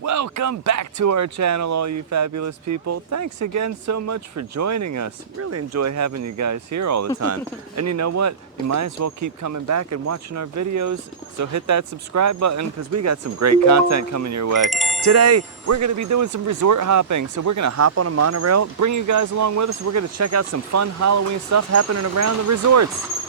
Welcome back to our channel, all you fabulous people. Thanks again so much for joining us. Really enjoy having you guys here all the time. And you know what? You might as well keep coming back and watching our videos. So hit that subscribe button because we got some great content coming your way. Today, we're gonna be doing some resort hopping. So we're gonna hop on a monorail, bring you guys along with us. We're gonna check out some fun Halloween stuff happening around the resorts.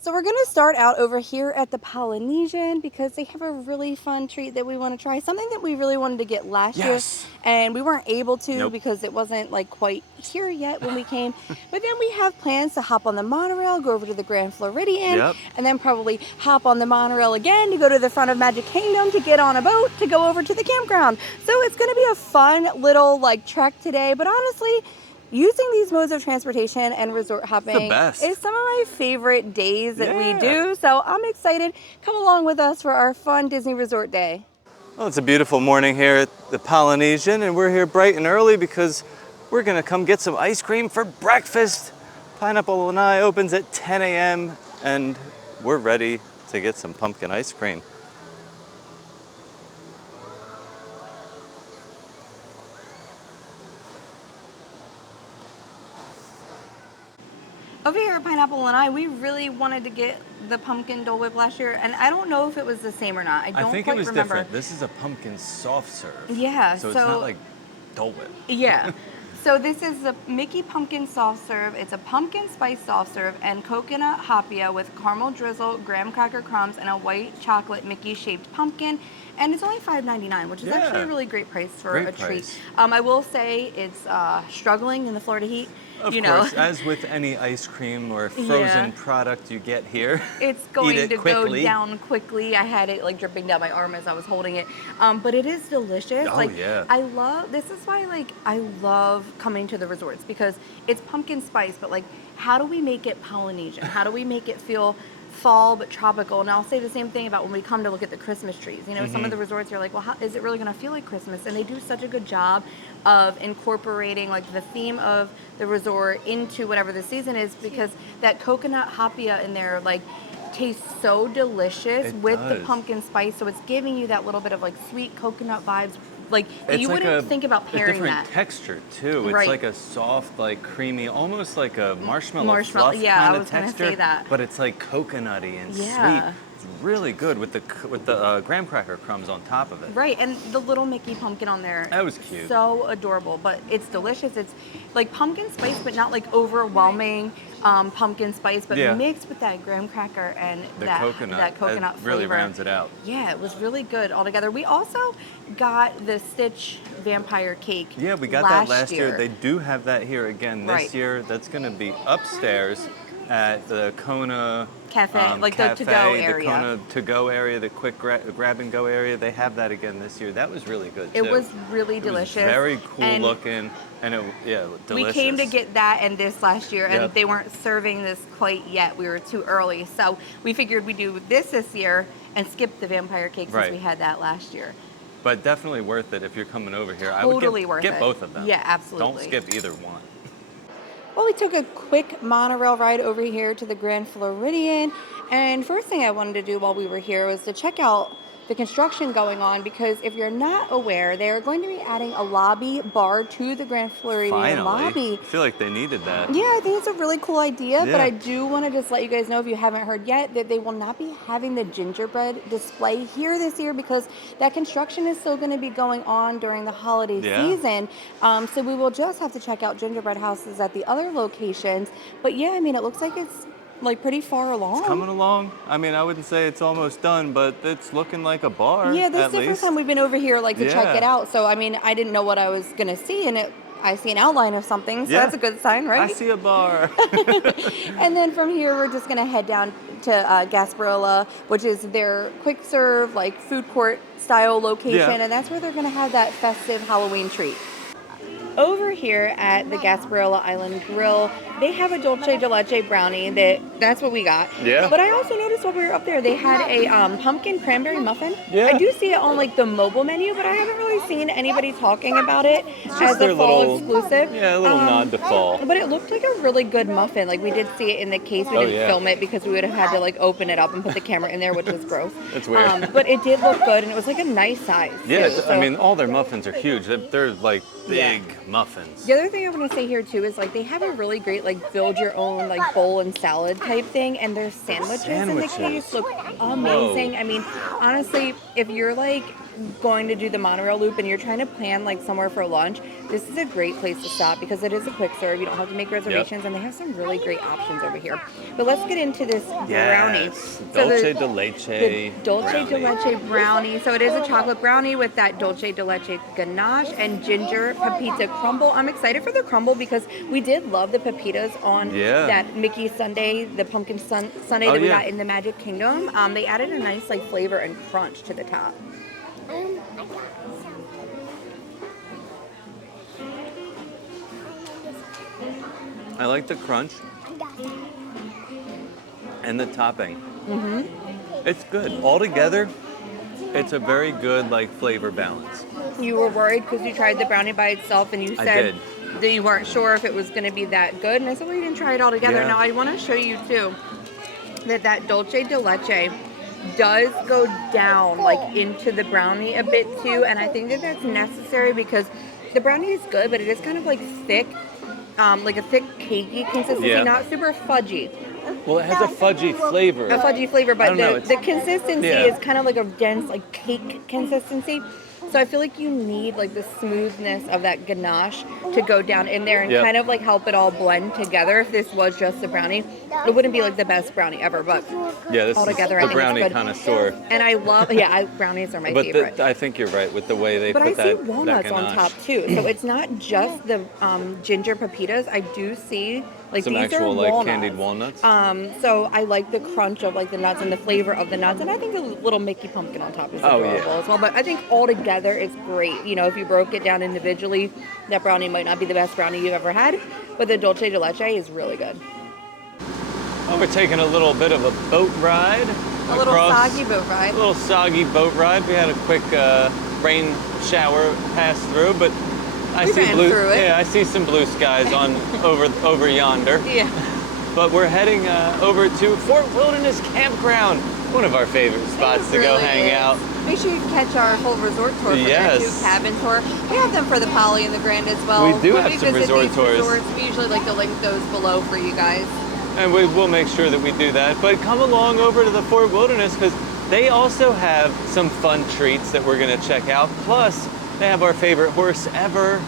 So we're going to start out over here at the Polynesian because they have a really fun treat that we want to try. Something that we really wanted to get last year and we weren't able to because it wasn't like quite here yet when we came. But then we have plans to hop on the monorail, go over to the Grand Floridian, and then probably hop on the monorail again to go to the front of Magic Kingdom to get on a boat to go over to the campground. So it's going to be a fun little like trek today, but honestly, using these modes of transportation and resort hopping is some of my favorite days that we do. So I'm excited. Come along with us for our fun Disney Resort day. Well, it's a beautiful morning here at the Polynesian, and we're here bright and early because we're gonna come get some ice cream for breakfast. Pineapple and I opens at 10 a.m. and we're ready to get some pumpkin ice cream. Over here at Pineapple and I, we really wanted to get the pumpkin Dole Whip last year, and I don't know if it was the same or not. I think quite it was remember. Different. This is a pumpkin soft serve. Yeah, so it's not like Dole Whip. Yeah. So this is the Mickey Pumpkin Soft Serve. It's a pumpkin spice soft serve and coconut happiya with caramel drizzle, graham cracker crumbs, and a white chocolate Mickey-shaped pumpkin. And it's only $5.99, which is actually a really great price for a treat. I will say it's struggling in the Florida heat. Of course, as with any ice cream or frozen product you get here, it's going to go down quickly. I had it like dripping down my arm as I was holding it, but it is delicious. I love this is why I love coming to the resorts because it's pumpkin spice, but like how do we make it Polynesian? How do we make it feel fall but tropical? And I'll say the same thing about when we come to look at the Christmas trees. You know, some of the resorts you're like, well, how is it really going to feel like Christmas? And they do such a good job of incorporating like the theme of the resort into whatever the season is, because that coconut happiya in there like tastes so delicious with the pumpkin spice. So it's giving you that little bit of like sweet coconut vibes. Like you wouldn't think about pairing that. Different texture too. It's like a soft, like creamy, almost like a marshmallow fluff kind of texture. Say that. But it's like coconutty and sweet. It's really good with the graham cracker crumbs on top of it. Right, and the little Mickey pumpkin on there. That was cute. So adorable, but it's delicious. It's like pumpkin spice, but not like overwhelming pumpkin spice, but mixed with that graham cracker and that coconut flavor. Really rounds it out. Yeah, it was really good altogether. We also got the Stitch vampire cake. Yeah, we got that last year. They do have that here again this year. That's going to be upstairs at the Kona Cafe, the to-go area. The Kona to-go area, the quick grab-and-go area. They have that again this year. That was really good, too. It was really delicious. It was very cool looking, and delicious. We came to get that and this last year, and they weren't serving this quite yet. We were too early, so we figured we'd do this year and skip the vampire cake since we had that last year. But definitely worth it if you're coming over here. Totally I would get both of them. Yeah, absolutely. Don't skip either one. Well, we took a quick monorail ride over here to the Grand Floridian, and first thing I wanted to do while we were here was to check out the construction going on, because if you're not aware, they are going to be adding a lobby bar to the Grand Floridian lobby. I feel like they needed that. Yeah, I think it's a really cool idea, but I do want to just let you guys know, if you haven't heard yet, that they will not be having the gingerbread display here this year because that construction is still going to be going on during the holiday season. So we will just have to check out gingerbread houses at the other locations. But yeah, I mean, it looks like it's like pretty far along. It's coming along. I mean, I wouldn't say it's almost done, but it's looking like a bar. Yeah, this is the first time we've been over here like to check it out. So I mean, I didn't know what I was gonna see, and I see an outline of something, so that's a good sign, right? I see a bar. And then from here, we're just gonna head down to Gasparilla, which is their quick serve, like food court style location, and that's where they're gonna have that festive Halloween treat. Over here at the Gasparilla Island Grill, they have a Dulce de Leche Brownie that's what we got. Yeah. But I also noticed while we were up there, they had a pumpkin cranberry muffin. Yeah. I do see it on like the mobile menu, but I haven't really seen anybody talking about it as a fall exclusive. Yeah, a little nod to fall. But it looked like a really good muffin. Like we did see it in the case. We didn't film it because we would have had to like open it up and put the camera in there, which was gross. That's weird. But it did look good, and it was like a nice size. Yeah, too, I mean, all their muffins are huge. They're like big muffins. The other thing I want to say here too is like they have a really great like build your own like bowl and salad type thing, and their sandwiches in the case look amazing. Whoa. I mean, honestly, if you're like going to do the monorail loop and you're trying to plan like somewhere for lunch, this is a great place to stop because it is a quick serve. You don't have to make reservations, and they have some really great options over here. But let's get into this brownie. Dulce de Leche. The Dulce de Leche Brownie. So it is a chocolate brownie with that Dulce de Leche ganache and ginger pepita crumble. I'm excited for the crumble because we did love the pepitas on that Mickey Sundae, the pumpkin sundae that we got in the Magic Kingdom. They added a nice like flavor and crunch to the top. I like the crunch and the topping. It's good. Altogether, it's a very good like flavor balance. You were worried because you tried the brownie by itself and you said that you weren't sure if it was going to be that good. And I said, well, you didn't try it all together. Now, I want to show you, too, that Dulce de Leche does go down like into the brownie a bit, too. And I think that that's necessary because the brownie is good, but it is kind of like thick, like a thick cakey consistency, not super fudgy. Well, it has a fudgy flavor. A fudgy flavor, but the consistency is kind of like a dense, like cake consistency. So I feel like you need like the smoothness of that ganache to go down in there and kind of like help it all blend together. If this was just a brownie, it wouldn't be like the best brownie ever, but this altogether, is the brownie connoisseur. And I love, brownies are my favorite. I think you're right with the way they put that. But I see walnuts on top too, so it's not just the ginger pepitas. I do see like some these actual are like candied walnuts. So I like the crunch of like the nuts and the flavor of the nuts, and I think a little Mickey pumpkin on top is adorable as well. But I think all together it's great. You know, if you broke it down individually, that brownie might not be the best brownie you've ever had, but the Dulce de Leche is really good. Well, we're taking a little bit of a boat ride. A little soggy boat ride. A little soggy boat ride. We had a quick rain shower pass through, but I see some blue skies on over yonder. Yeah. But we're heading over to Fort Wilderness Campground, one of our favorite spots to go hang out. Make sure you catch our whole resort tour for there too, cabin tour. We have them for the Poly and the Grand as well. We do have some resort tours. We usually like to link those below for you guys. And we will make sure that we do that. But come along over to the Fort Wilderness because they also have some fun treats that we're going to check out. Plus, they have our favorite horse ever.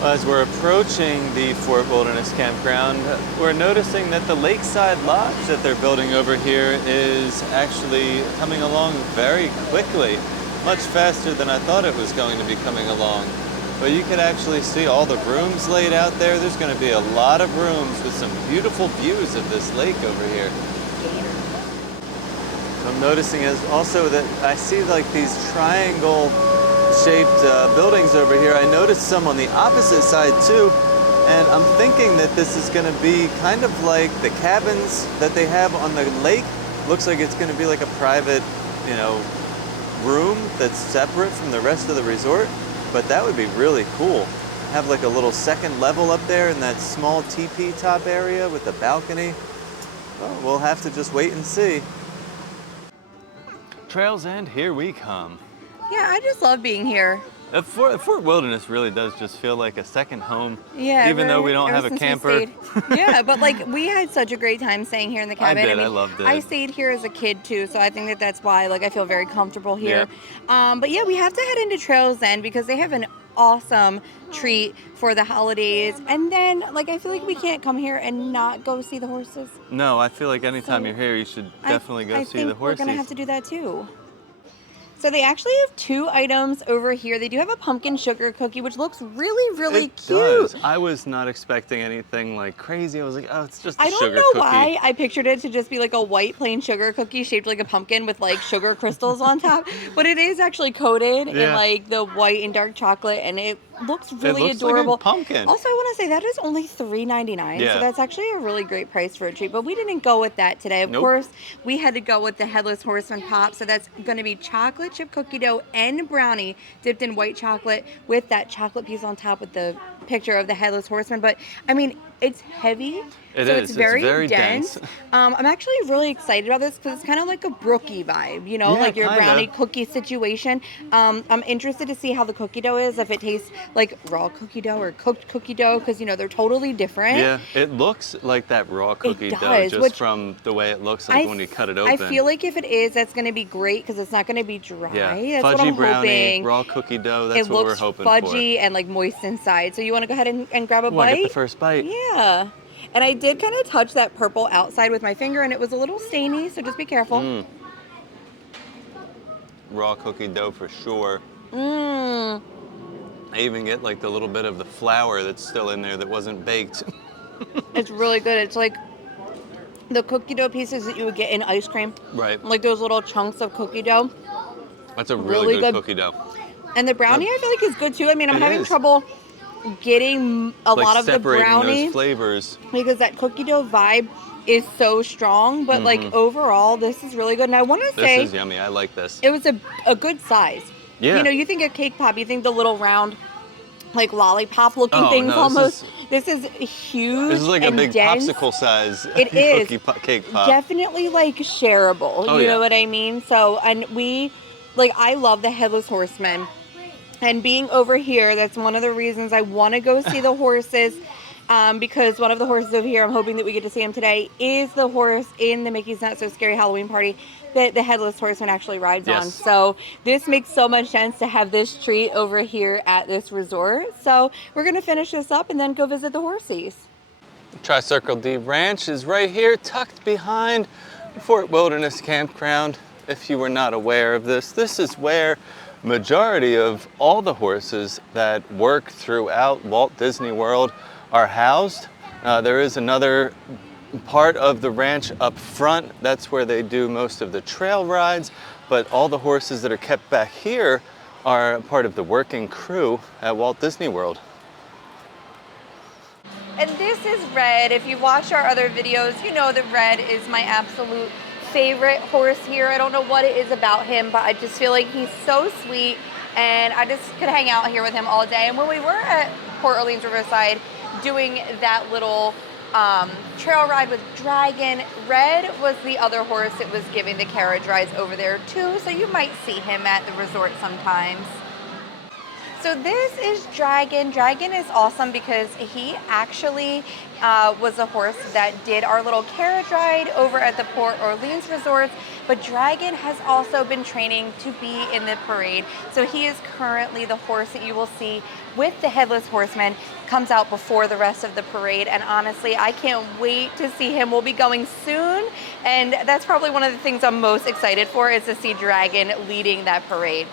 As we're approaching the Fort Wilderness Campground, we're noticing that the lakeside lodge that they're building over here is actually coming along very quickly, much faster than I thought it was going to be coming along. But you can actually see all the rooms laid out there. There's going to be a lot of rooms with some beautiful views of this lake over here. I'm noticing also that I see like these triangle shaped buildings over here. I noticed some on the opposite side too, and I'm thinking that this is going to be kind of like the cabins that they have on the lake. Looks like it's going to be like a private, room that's separate from the rest of the resort, but that would be really cool. Have like a little second level up there in that small teepee top area with a balcony. Well, we'll have to just wait and see. Trails End, here we come. Yeah, I just love being here. Fort Wilderness really does just feel like a second home, even though we don't have a camper. Yeah, but like we had such a great time staying here in the cabin. I loved it. I stayed here as a kid too, so I think that's why like I feel very comfortable here. Yeah. But yeah, we have to head into Trails End because they have an awesome treat for the holidays, and then like I feel like we can't come here and not go see the horses. No, I feel like anytime you're here, you should definitely go see the horses. We're gonna have to do that too. So they actually have 2 items over here. They do have a pumpkin sugar cookie, which looks really, really cute. It does. I was not expecting anything like crazy. I was like, oh, it's just a sugar cookie. I don't know why I pictured it to just be like a white plain sugar cookie shaped like a pumpkin with like sugar crystals on top. But it is actually coated in like the white and dark chocolate, and it looks really adorable. Like a pumpkin. Also, I want to say that is only $3.99, so that's actually a really great price for a treat. But we didn't go with that today. Of course, we had to go with the Headless Horseman Pop. So that's going to be chocolate chip cookie dough and brownie dipped in white chocolate with that chocolate piece on top with the picture of the Headless Horseman. But I mean, it's heavy. It's very dense. I'm actually really excited about this because it's kind of like a brookie vibe, you know, like your brownie cookie situation. I'm interested to see how the cookie dough is, if it tastes like raw cookie dough or cooked cookie dough, because, you know, they're totally different. Yeah, it looks like that raw cookie dough just from the way it looks like when you cut it open. I feel like if it is, that's going to be great because it's not going to be dry. Yeah, that's what I'm brownie, hoping. Raw cookie dough, that's what we're hoping for. It looks fudgy and like moist inside. So you want to go ahead and grab a bite? I get the first bite. Yeah. And I did kind of touch that purple outside with my finger, and it was a little stainy, so just be careful. Raw cookie dough for sure. I even get like the little bit of the flour that's still in there that wasn't baked. It's really good. It's like the cookie dough pieces that you would get in ice cream. Right. Like those little chunks of cookie dough. That's a really good cookie dough. And the brownie I feel like is good too. I mean, I'm having trouble getting a lot of the brownie those flavors because that cookie dough vibe is so strong, but like overall this is really good. And I want to say this is yummy. I like this. It was a good size. You know, you think of cake pop, you think the little round like lollipop looking things almost. This is huge. This is like a big dense. Popsicle size it is cake pop. Definitely like shareable. You know what I mean? So, and I love the Headless Horseman. And being over here, that's one of the reasons I want to go see the horses, because one of the horses over here, I'm hoping that we get to see him today, is the horse in the Mickey's Not So Scary Halloween Party that the Headless Horseman actually rides on. So this makes so much sense to have this treat over here at this resort. So we're going to finish this up and then go visit the horsies. Tri-Circle D Ranch is right here, tucked behind Fort Wilderness Campground. If you were not aware of this, this is where majority of all the horses that work throughout Walt Disney World are housed. There is another part of the ranch up front. That's where they do most of the trail rides, but all the horses that are kept back here are part of the working crew at Walt Disney World. And this is Red. If you've watched our other videos, you know that Red is my absolute favorite horse here. I don't know what it is about him, but I just feel like he's so sweet, and I just could hang out here with him all day. And when we were at Port Orleans Riverside doing that little trail ride with Dragon, Red was the other horse that was giving the carriage rides over there too, so you might see him at the resort sometimes. So this is Dragon. Dragon is awesome because he actually was a horse that did our little carriage ride over at the Port Orleans Resort, but Dragon has also been training to be in the parade. So he is currently the horse that you will see with the Headless Horseman, comes out before the rest of the parade, and honestly, I can't wait to see him. We'll be going soon, and that's probably one of the things I'm most excited for, is to see Dragon leading that parade.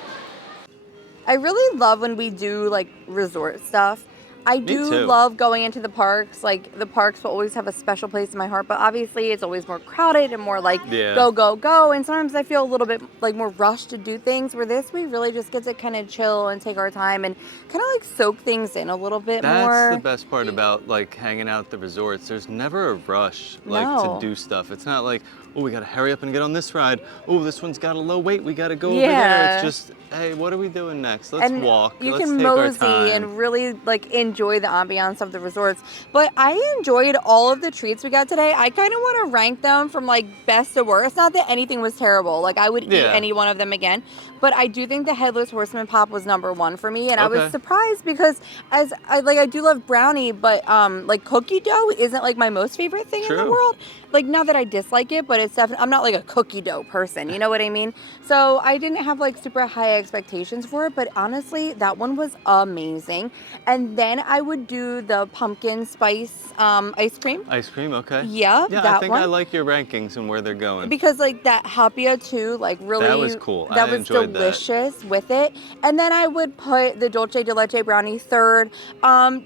I really love when we do like resort stuff. I do love going into the parks. Like, the parks will always have a special place in my heart, but obviously it's always more crowded and more like go, go, go. And sometimes I feel a little bit like more rushed to do things, where this we really just get to kind of chill and take our time and kind of like soak things in a little bit more. That's the best part about like hanging out at the resorts. There's never a rush to do stuff. It's not like, oh, we got to hurry up and get on this ride. Oh, this one's got a low weight. We got to go over there. It's just, hey, what are we doing next? Let's walk. You Let's can take our mosey time. and really like enjoy the ambiance of the resorts. But I enjoyed all of the treats we got today. I kind of want to rank them from like best to worst. Not that anything was terrible. Like, I would eat any one of them again. But I do think the Headless Horseman Pop was #1 for me, and I was surprised because I do love brownie, but like cookie dough isn't like my most favorite thing in the world. Like, not that I dislike it, but it's definitely, I'm not like a cookie dough person, you know what I mean? So I didn't have like super high expectations for it, but honestly, that one was amazing. And then I would do the pumpkin spice ice cream. Ice cream, okay. Yeah, I think I like your rankings and where they're going. Because like that hapia too, like really. That was cool. That was delicious with it. And then I would put the Dulce de Leche Brownie third,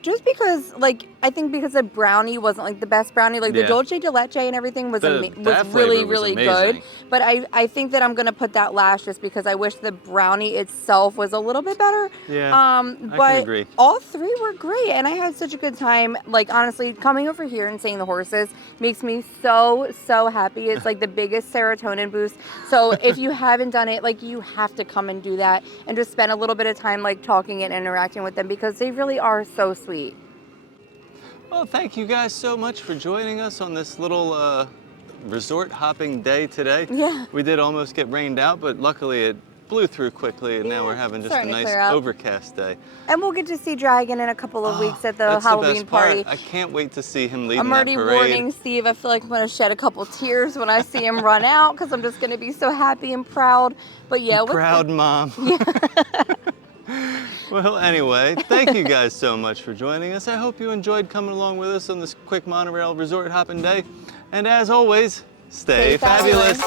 just because like I think because the brownie wasn't like the best brownie, like the Dulce de Leche and everything was really good. But I think that I'm gonna put that last just because I wish the brownie itself was a little bit better. Yeah, but I can agree. All three were great, and I had such a good time. Like honestly, coming over here and seeing the horses makes me so happy. It's like the biggest serotonin boost. So if you haven't done it, like you have to come and do that and just spend a little bit of time like talking and interacting with them because they really are so sweet. Well, thank you guys so much for joining us on this little resort hopping day today. Yeah. We did almost get rained out, but luckily it blew through quickly, and now we're having just a nice overcast day. And we'll get to see Dragon in a couple of weeks at the Halloween party. I can't wait to see him leading I'm already that parade. warning Steve. I feel like I'm going to shed a couple tears when I see him run out because I'm just going to be so happy and proud. But yeah, proud mom. Yeah. Well, anyway, thank you guys so much for joining us. I hope you enjoyed coming along with us on this quick monorail resort hopping day. And as always, stay fabulous.